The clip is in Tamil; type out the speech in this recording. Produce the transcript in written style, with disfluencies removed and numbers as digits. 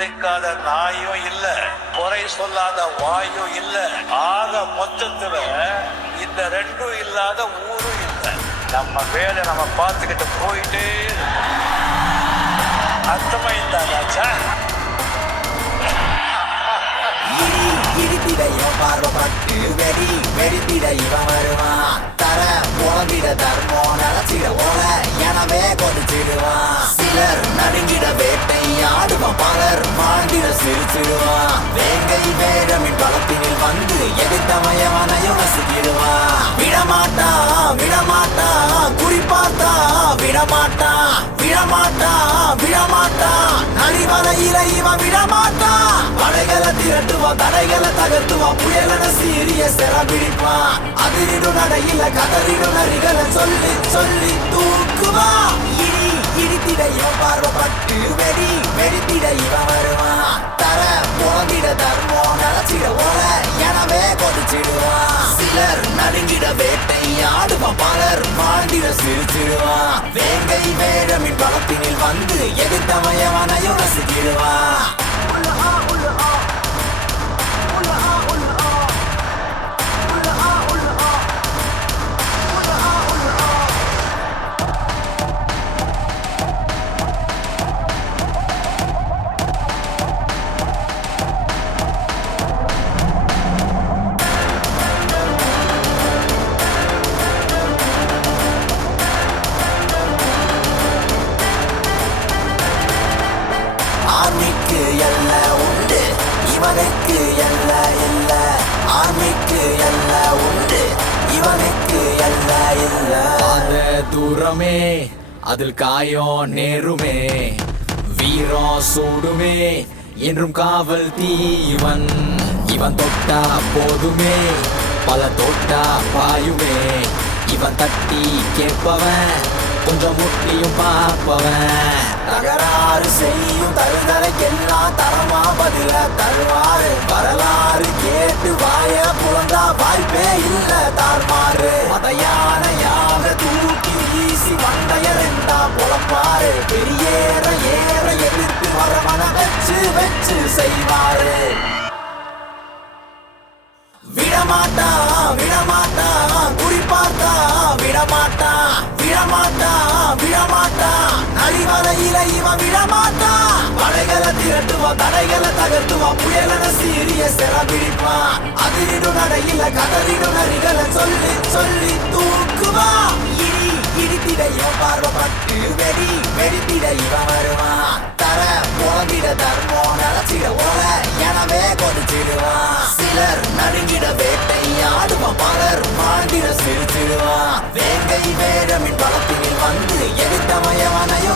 நாயும் இல்ல, குறை சொல்லாத வாயும் இல்ல. ஆக மொத்தத்துல இந்த ரெண்டும் இல்லாத ஊரும் இல்ல. நம்ம வேலை நம்ம பார்த்துக்கிட்டு போயிட்டே அர்த்தமா இருந்தாச்சா? பார்வப்பட்டு வெடி வெடித்திட இவன் வருவான். தர போகிட தர்மம் நினைச்சிட ஓல எனவே கொதிச்சிடுவான். சிலர் நடுங்கிட வேட்டை ஆடுவான், பலர் மாண்டிட சிரிச்சிடுவான். வேங்கை வேடமின் பலத்தினில் வந்து எதிர்த்தமயவனையும் நசுக்கிடுவான். விடமாட்டான் விடமாட்டான், குறிப்பாத்தா விடமாட்டான் விடமாட்டான் விடமாட்டான். நடிவலையில இவன் விடமாட்டான். படைகளை திரட்டுவான், தடைகளை தகர்த்துவான், புயலன சீரிய சிறப்பிடிப்பான். அதிரிடும் நடையில கதறிடும் நரிகளை சொல்லி சொல்லி தூக்குவான். இடித்திட இவன் பார்வப்பட்டு வெடி வெடித்திட இவன் வருவான். தர போகிட தர்மம் நினைச்சிட ஓல எனவே கொதிச்சிடுவான். சிலர் நடுங்கிட வேட்டை ஆடுவான், பலர் மாண்டிட சிரிச்சிடுவான். வேங்கை வேடமின் பலத்தினில் வந்து எதிர்த்தமயவனையும் நசுக்கிடுவான். ஆர்மிக்கு எல்ல உண்டு, இவனுக்கு எல்ல இல்ல. ஆர்மிக்கு எல்ல உண்டு, இவனுக்கு எல்ல இல்ல. அந்த தூரமே அதில் காயம் நேருமே, வீரம் சூடுமே என்றும் காவல் தீவன். இவன் தொட்டா போதுமே பல தொட்டா பாயுமே. இவன் தட்டி கேட்பவன் கொஞ்சம் முட்டியும் பார்ப்பவன். தகராறு செய்யும் தருதலைக்கெல்லாம் தரமா பதில தருவாரு. வரலாறு கேட்டு வாய புலந்தா வாய்ப்பே இல்ல தார்மாறு. மதையானையாக தூக்கி வீசி மண்டைய ரெண்டா பொழப்பாரு. பெரியேற ஏற எதிர்த்து வரவன வச்சு வச்சு செய்வாரு. விடமாட்டான் விடமாட்டான், குறிப்பாத்தா விடமாட்டான் விடமாட்டான் விடமாட்டான். நடிவலையில இவன் விடமாட்டான். படைகளை திரட்டுவான், தடைகளை தகர்த்துவான், புயலன சீரிய சிறப்பிடிப்பான். அதிரிடும் நடையில கதறிடும் நரிகளை சொல்லி சொல்லி தூக்குவான். இடித்திட இவன் பார்வப்பட்டு வெடி வெடித்திட இவன் வருவான். தர போகிட தர்மம் நினைச்சிட ஓல எனவே கொதிச்சிடுவான். சிலர் நடுங்கிட வேட்டை ஆடுவான், பலர் மாண்டிட சிரிச்சிடுவான். வேங்கை வேடமின் பலத்தினில் வந்து எதிர்த்தமயவனையும்